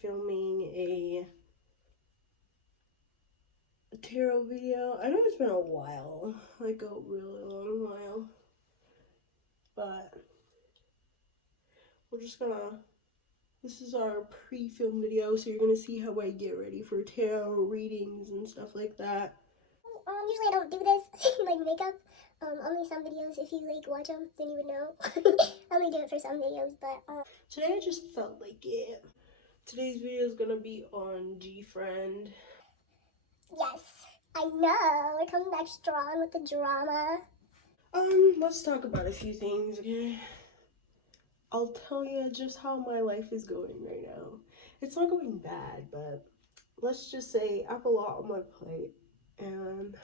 filming a tarot video. I know it's been a while, like a really long while, but we're just gonna, this is our pre-film video, so you're gonna see how I get ready for tarot readings and stuff like that. Usually I don't do this, like makeup. Only some videos, if you like watch them, then you would know. I only do it for some videos, but today I just felt like it. Today's video is gonna be on G-Friend. yes, I know, we're coming back strong with the drama. Let's talk about a few things, okay? I'll tell you just how my life is going right now. It's not going bad, but let's just say I have a lot on my plate, and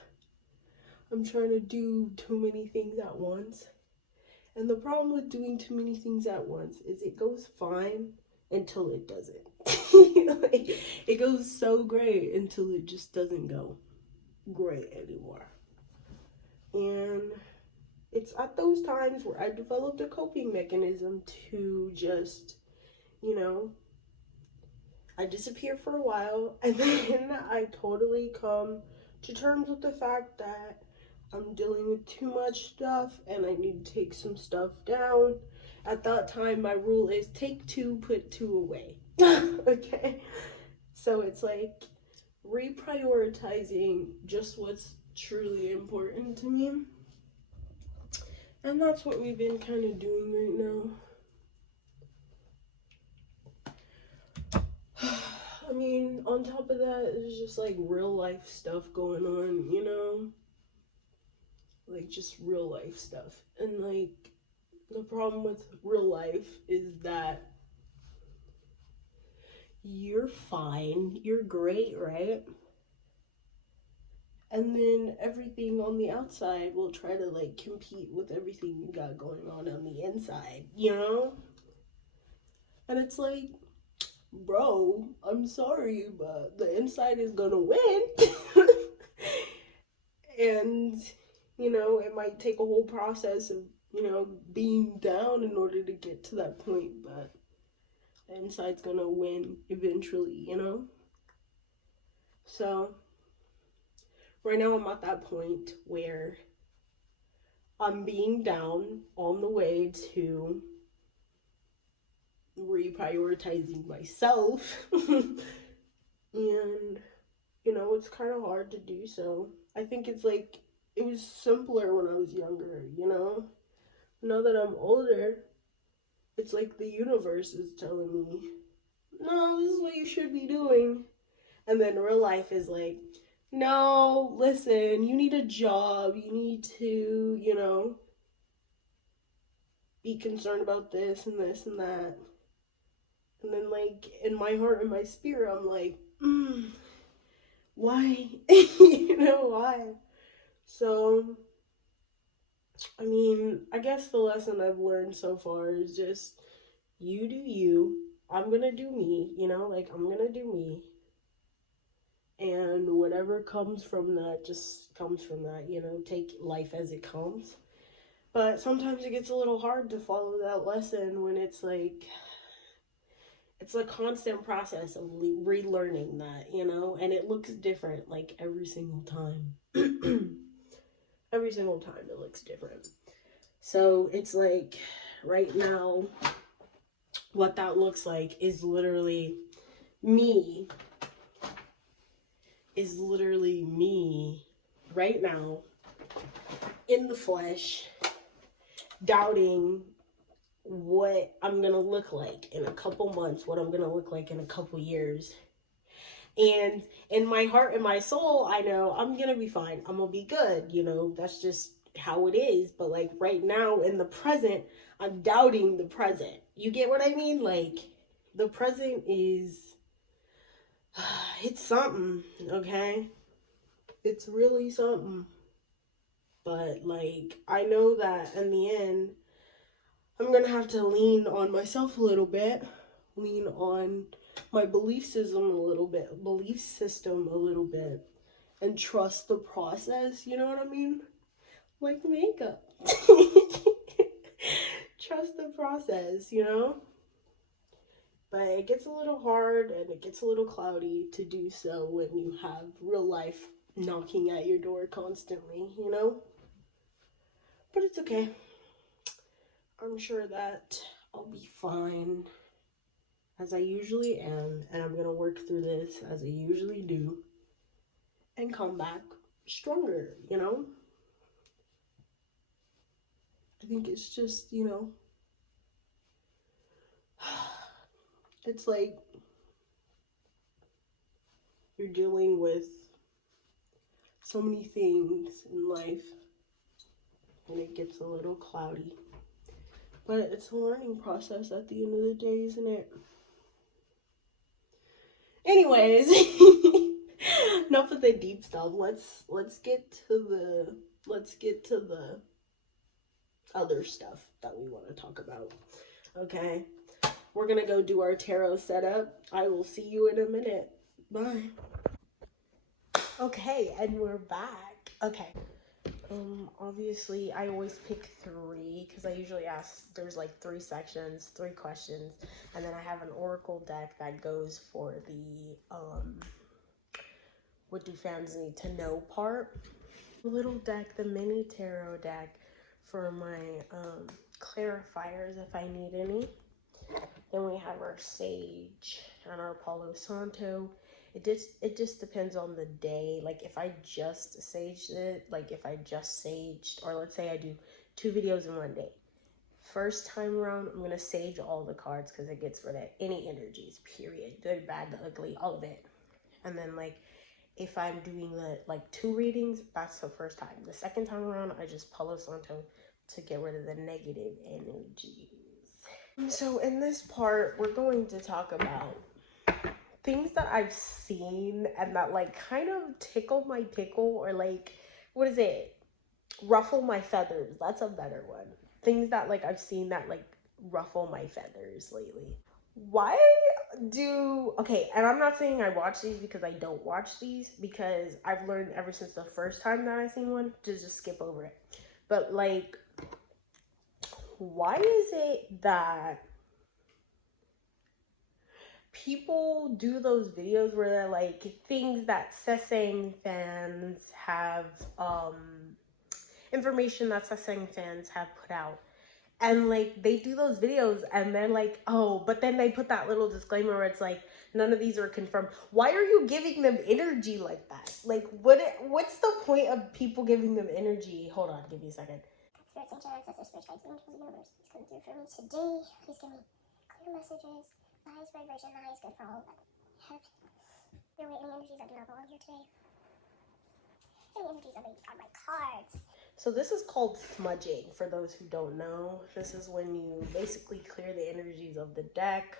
I'm trying to do too many things at once. And the problem with doing too many things at once is it goes fine until it doesn't. Like, it goes so great until it just doesn't go great anymore. And it's at those times where I developed a coping mechanism to just, you know, I disappear for a while, and then I totally come to terms with the fact that I'm dealing with too much stuff and I need to take some stuff down. At that time, my rule is take two, put two away. Okay? So it's like reprioritizing just what's truly important to me. And that's what we've been kind of doing right now. I mean, on top of that, there's just like real life stuff going on, you know? Like just real life stuff. And like the problem with real life is that you're fine, you're great, right? And then everything on the outside will try to like compete with everything you got going on the inside, you know? And it's like, bro, I'm sorry, but the inside is gonna win. And, you know, it might take a whole process of, you know, being down in order to get to that point, but the inside's gonna win eventually, you know? So, right now I'm at that point where I'm being down on the way to reprioritizing myself. And, you know, it's kind of hard to do so. I think it's like, it was simpler when I was younger, you know? Now that I'm older, it's like the universe is telling me, no, this is what you should be doing. And then real life is like, no, listen, you need a job, you need to, you know, be concerned about this and this and that. And then like in my heart and my spirit, I'm like, why? You know, why? So, I mean, I guess the lesson I've learned so far is just, you do you, I'm gonna do me, you know, like I'm gonna do me. And whatever comes from that just comes from that, you know, take life as it comes. But sometimes it gets a little hard to follow that lesson when it's like, it's a constant process of relearning that, you know, and it looks different like every single time. Every single time it looks different. So it's like right now, what that looks like is literally me. Is literally me right now in the flesh, doubting what I'm gonna look like in a couple months, what I'm gonna look like in a couple years. And in my heart and my soul, I know I'm gonna be fine, I'm gonna be good, you know, that's just how it is. But like right now in the present, I'm doubting the present. You get what I mean? Like the present is, it's something, okay? It's really something. But like, I know that in the end, I'm gonna have to lean on myself a little bit, lean on my belief system a little bit, and trust the process, you know what I mean? Like makeup. Trust the process, you know? But it gets a little hard and it gets a little cloudy to do so when you have real life knocking at your door constantly, you know? But it's okay. I'm sure that I'll be fine, as I usually am, and I'm gonna work through this as I usually do and come back stronger, you know? I think it's just, you know, it's like you're dealing with so many things in life and it gets a little cloudy. But it's a learning process at the end of the day, isn't it? Anyways, enough of the deep stuff. Let's get to the other stuff that we want to talk about. Okay, we're gonna go do our tarot setup. I will see you in a minute. Bye. Okay, and we're back. Okay. Obviously I always pick 3 because I usually ask, there's like 3 sections, 3 questions, and then I have an oracle deck that goes for the what do fans need to know part. The little deck, the mini tarot deck for my clarifiers if I need any. Then we have our sage and our Palo Santo. It just depends on the day. Like if I just saged it, like if I just saged, or let's say I do 2 videos in one day. First time around, I'm gonna sage all the cards because it gets rid of any energies, period. Good, bad, the ugly, all of it. And then like if I'm doing the like 2 readings, that's the first time. The second time around, I just Palo Santo to get rid of the negative energies. So in this part, we're going to talk about things that I've seen and that like kind of tickle my pickle, or like, what is it? Ruffle my feathers. That's a better one. Things that like I've seen that like ruffle my feathers lately. Why okay, and I'm not saying I watch these because I don't watch these, because I've learned ever since the first time that I seen one to just skip over it. But like, why is it that people do those videos where they're like things that Sesang fans have, information that Sesang fans have put out, and like they do those videos and then like, oh, but then they put that little disclaimer where it's like, none of these are confirmed. Why are you giving them energy like that? Like what's the point of people giving them energy? Hold on, give me a second. Spirit sanctions, ancestors, spirit guides, angels, the universe. Please come through for me today. Please give me clear messages. The highest vibration, the highest good for all that have your way. Any energies that do not belong here today. Any energies that may be on my cards. So this is called smudging, for those who don't know. This is when you basically clear the energies of the deck,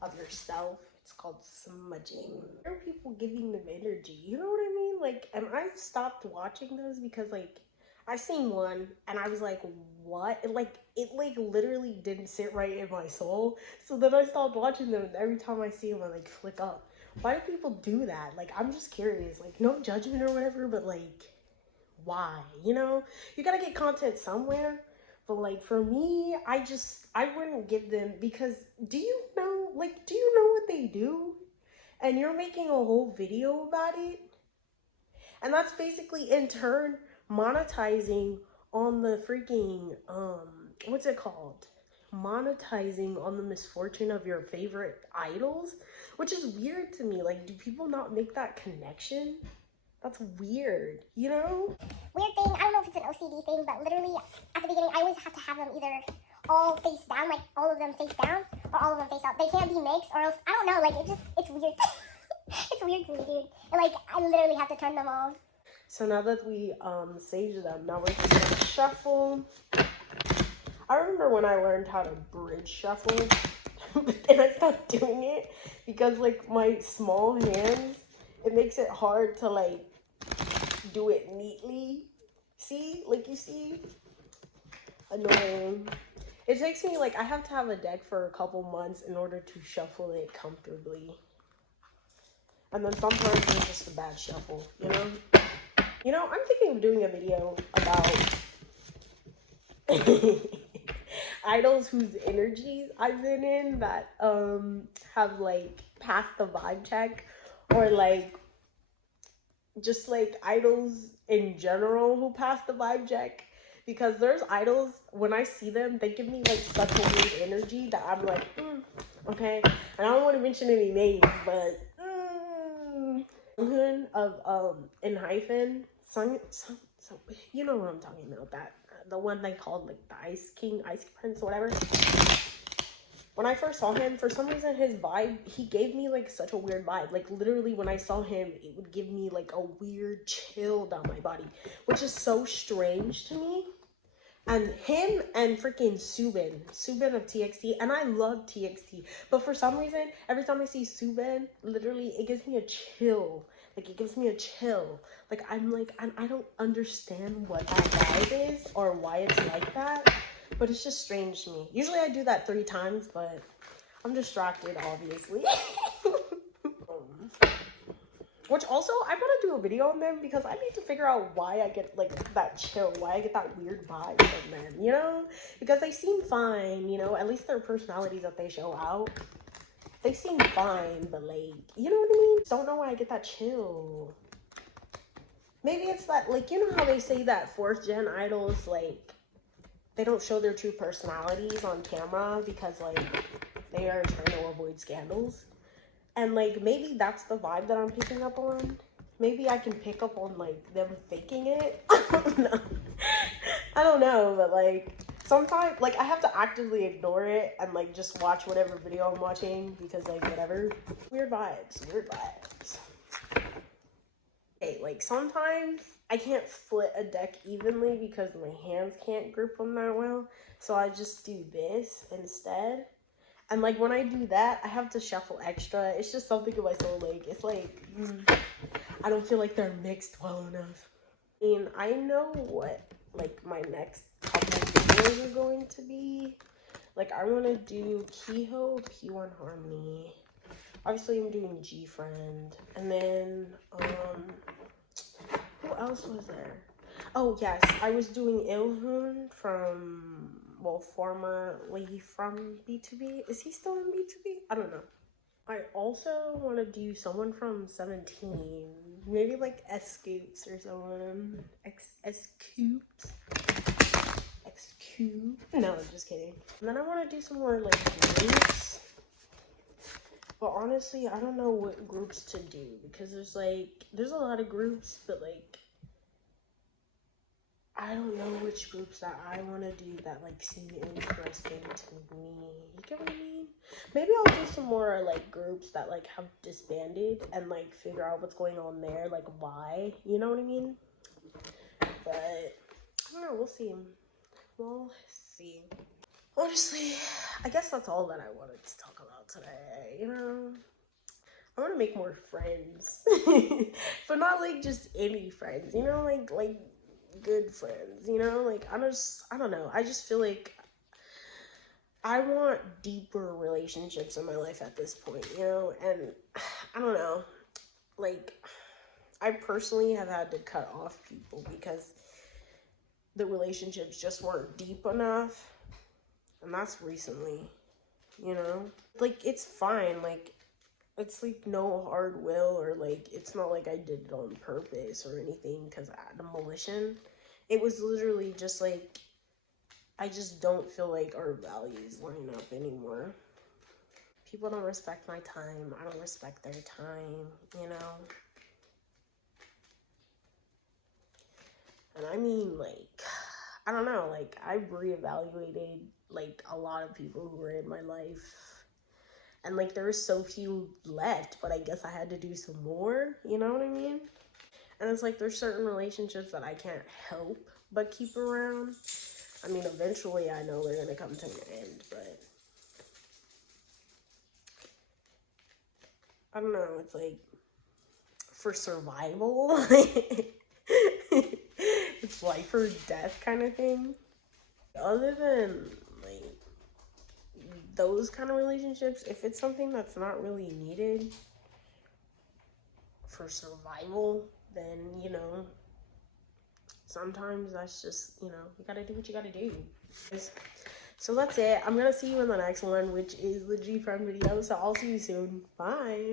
of yourself. It's called smudging. Why are people giving them energy? You know what I mean? Like, and I stopped watching those because like, I seen one and I was like, what? It like literally didn't sit right in my soul. So then I stopped watching them, and every time I see them I like flick up. Why do people do that? Like, I'm just curious. Like, no judgment or whatever, but like, why? You know, you gotta get content somewhere. But like for me, I wouldn't give them, because do you know what they do? And you're making a whole video about it, and that's basically in turn monetizing on the freaking what's it called? Monetizing on the misfortune of your favorite idols, which is weird to me. Like, do people not make that connection? That's weird, you know? Weird thing, I don't know if it's an OCD thing, but literally at the beginning I always have to have them either all face down, like all of them face down, or all of them face up. They can't be mixed, or else, I don't know, like it's weird. It's weird to me, dude. And like, I literally have to turn them off. So now that we saged them, now we're just gonna shuffle. I remember when I learned how to bridge shuffle, and I stopped doing it because like my small hands, it makes it hard to like do it neatly. See, like you see, annoying. It takes me like, I have to have a deck for a couple months in order to shuffle it comfortably. And then sometimes it's just a bad shuffle, you know? You know, I'm thinking of doing a video about idols whose energies I've been in that have like passed the vibe check, or like just like idols in general who pass the vibe check. Because there's idols, when I see them, they give me like such a weird energy that I'm like, okay. And I don't want to mention any names, but of in hyphen Sung, you know what I'm talking about, that the one they called like the Ice King, Ice Prince, or whatever. When I first saw him, for some reason his vibe, he gave me like such a weird vibe. Like literally when I saw him, it would give me like a weird chill down my body, which is so strange to me. And him and freaking Subin of TXT, and I love TXT, but for some reason, every time I see Subin, literally it gives me a chill. Like it gives me a chill. Like I'm like, I don't understand what that vibe is or why it's like that, but it's just strange to me. Usually I do that 3 times, but I'm distracted, obviously. Which also, I want to do a video on them because I need to figure out why I get like that chill, why I get that weird vibe from them, you know? Because they seem fine, you know, at least their personalities that they show out, they seem fine, but like, you know what I mean? Don't know why I get that chill. Maybe it's that, like, you know how they say that 4th gen idols, like, they don't show their true personalities on camera because, like, they are trying to avoid scandals. And like maybe that's the vibe that I'm picking up on. Maybe I can pick up on like them faking it. I don't know. I don't know, but like sometimes like I have to actively ignore it and like just watch whatever video I'm watching because like whatever. Weird vibes, weird vibes. Okay, like sometimes I can't split a deck evenly because my hands can't grip them that well. So I just do this instead. And like when I do that, I have to shuffle extra. It's just something in my soul. Like it's like I don't feel like they're mixed well enough. I mean, I know what like my next couple videos are going to be. Like I want to do Kehoe, P1 Harmony. Obviously, I'm doing G Friend, and then who else was there? Oh yes, I was doing Ilhun from, well, formerly from B2B. Is he still in B2B? I don't know. I also want to do someone from 17. Maybe like S-Scoops or someone. S-Scoops. X-Cube. No, I'm just kidding. And then I want to do some more like groups. But honestly, I don't know what groups to do because there's a lot of groups, but like I don't know which groups that I want to do that like seem interesting to me. You get what I mean? Maybe I'll do some more like groups that like have disbanded and like figure out what's going on there, like why, you know what I mean? But I don't know, we'll see. We'll see. Honestly, I guess that's all that I wanted to talk about today, you know? I want to make more friends. But not like just any friends, you know, like good friends, you know? Like I don't know. I just feel like I want deeper relationships in my life at this point, you know? And I don't know. Like I personally have had to cut off people because the relationships just weren't deep enough. And that's recently, you know? Like it's fine, like it's like no hard will, or like it's not like I did it on purpose or anything because I had a malicious. It was literally just like I just don't feel like our values line up anymore. People don't respect my time. I don't respect their time, you know? And I mean, like, I don't know, like I've reevaluated like a lot of people who were in my life. And like there were so few left, but I guess I had to do some more, you know what I mean? And it's like there's certain relationships that I can't help but keep around. I mean, eventually I know they're gonna come to an end, but I don't know, it's like for survival. It's life or death kind of thing. Other than like those kind of relationships, if it's something that's not really needed for survival, then you know, sometimes that's just, you know, you gotta do what you gotta do. So that's it. I'm gonna see you in the next one, which is the G friend video. So I'll see you soon. Bye.